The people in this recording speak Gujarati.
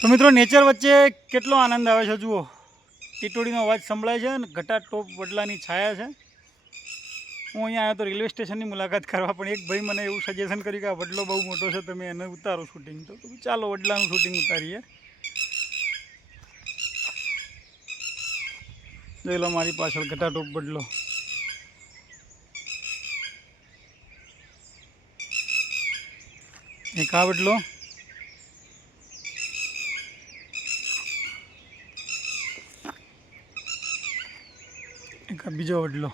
તો મિત્રો નેચર વચ્ચે કેટલો આનંદ આવે છે જુઓ. ટીટોડીનો અવાજ સંભળાય છે અને ઘટાટોપ વડલાની છાયા છે. હું અહીંયા આવ્યો તો રેલવે સ્ટેશનની મુલાકાત કરવા, પણ એક ભાઈ મને એવું સજેશન કર્યું કે આ વડલો બહુ મોટો છે, તમે એને ઉતારો શૂટિંગ. તો ચાલો વડલાનું શૂટિંગ ઉતારીએ. જોઈ લો મારી પાછળ ઘટાટોપ વડલો. એક આ વડલો, એક આ બીજો વડલો.